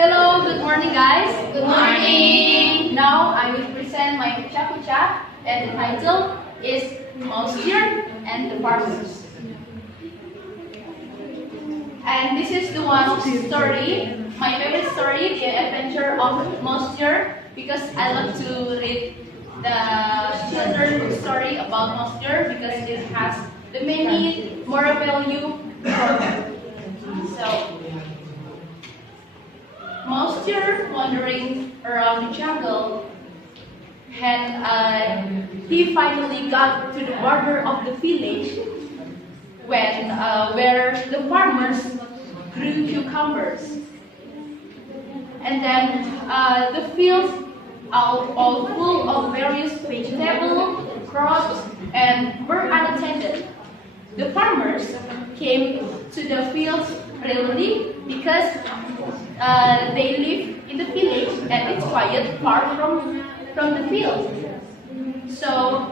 Hello, good morning guys. Good morning. Now I will present my Pecha Kucha and the title is Mousedeer and The Farmer. And this is the one story, my favorite story, the adventure of Mousedeer, because I love to read the children's story about Mousedeer because it has the many moral value for them. So, Mousedeer wandering around the jungle, and he finally got to the border of the village where the farmers grew cucumbers. And then the fields are all full of various vegetables, crops, and were unattended. The farmers came to the fields regularly because they live in the village and it's quiet, far from the field. So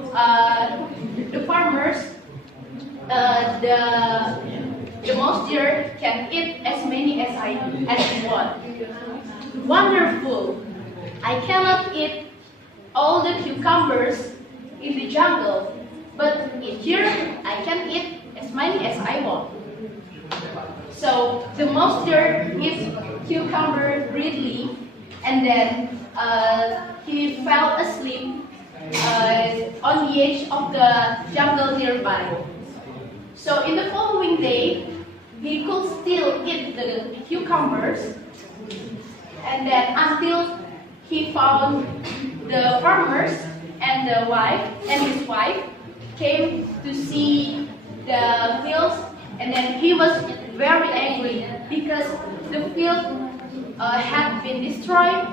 the farmers, the Mousedeer can eat as many as he want. Wonderful! I cannot eat all the cucumbers in the jungle, but in here I can eat as many as I want. So the Mousedeer eats cucumber greedily, and then he fell asleep on the edge of the jungle nearby. So in the following day, he could still eat the cucumbers, and then until he found the farmers and his wife came to see the fields, and then he was very angry because the field had been destroyed,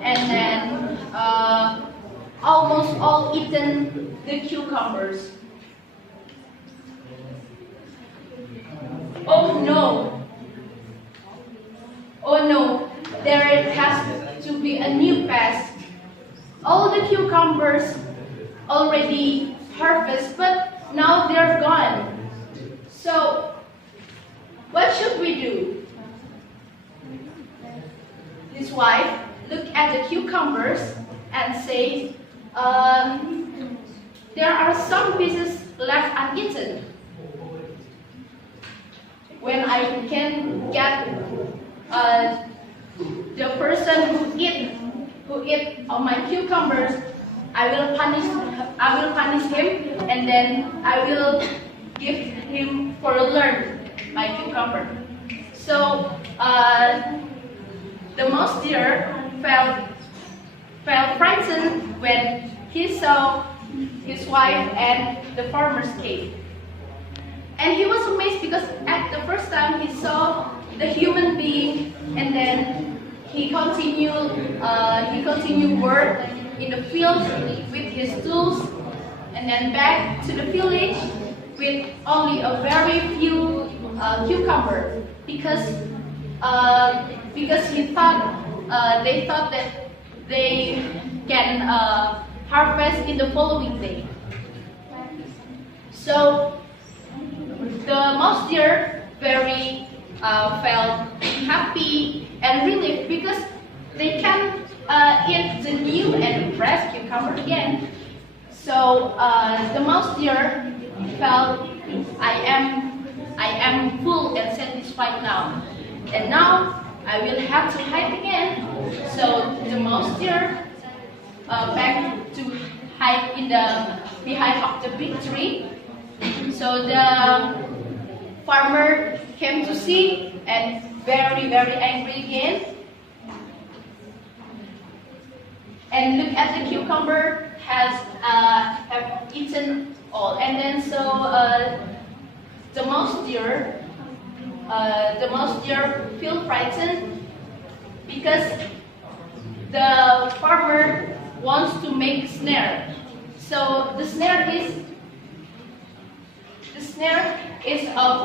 and then almost all eaten the cucumbers. Oh no! Oh no! There has to be a new pest. All the cucumbers already harvested, but now they're gone. So, what should we do? His wife looked at the cucumbers and said, there are some pieces left uneaten. When I can get the person who eat all my cucumbers, I will punish him, and then I will give him for a learn my cucumber. So the Mousedeer felt frightened when he saw his wife and the farmers came. And he was amazed because at the first time he saw the human being, and then he continued work in the fields with his tools, and then back to the village with only a very few cucumber because they thought that they can harvest in the following day. So the Mousedeer very felt happy and relieved because they can eat the new and fresh cucumber again. So the Mousedeer felt, I am full and satisfied now, and now I will have to hide again. So the Mousedeer back to hide in the behind of the big tree. So the farmer came to see and very angry again, and look at the cucumber have eaten all, and then so the Mousedeer feel frightened because the farmer wants to make snare. So the snare is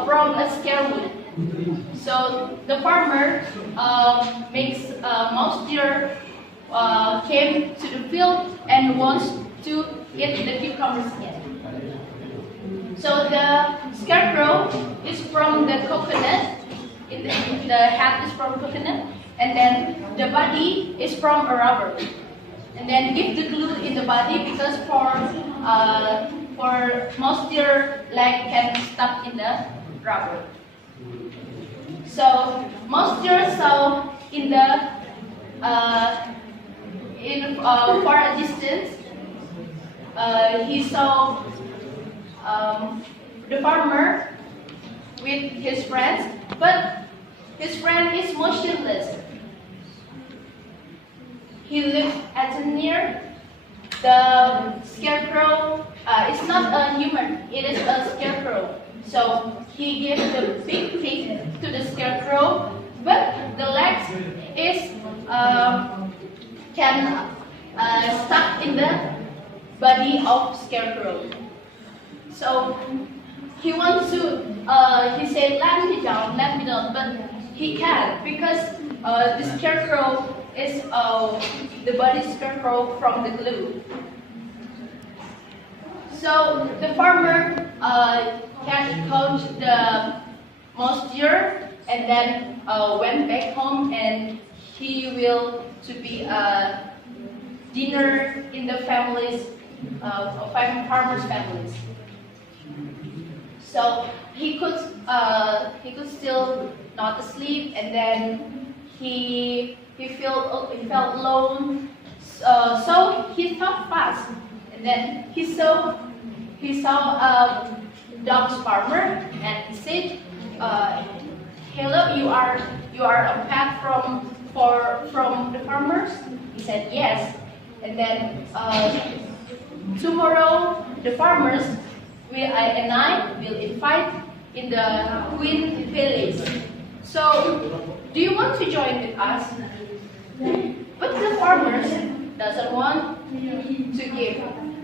from a scarewood. So the farmer makes Mousedeer came to the field and wants to eat the cucumbers again. So the scarecrow is from the coconut. The hat is from coconut, and then the body is from a rubber. And then give the glue in the body because for Mousedeer leg can stuck in the rubber. So Mousedeer saw in the far a distance. He saw the farmer with his friends, but his friend is motionless. He looked at near the scarecrow. It's not a human, it is a scarecrow. So he gave the big kick to the scarecrow, but the legs is stuck in the body of scarecrow. So he wants to. He said, "Let me down, but he can't because the scarecrow is the body scarecrow from the glue. So the farmer can coach the Mousedeer and then went back home, and he will to be a dinner in the families, farmers' families. So he could still not asleep, and then he felt alone. So he thought fast, and then he saw a dog's farmer, and he said, "Hello, you are a pet from the farmers?" He said yes, and then tomorrow the farmers and I will invite in the Queen village. So, do you want to join with us? But the farmers doesn't want to give,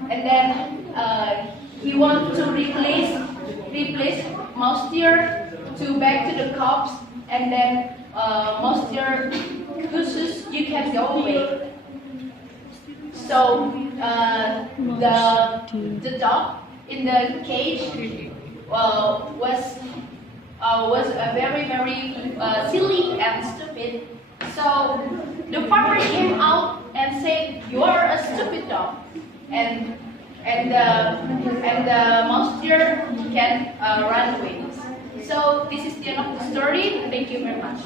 and then he wants to replace Mousedeer to back to the cops, and then Mousedeer, Kudus, you can go away. So the dog in the cage was very silly and stupid. So the farmer came out and said, "You are a stupid dog," and the Mousedeer can run away. So this is the end of the story. Thank you very much.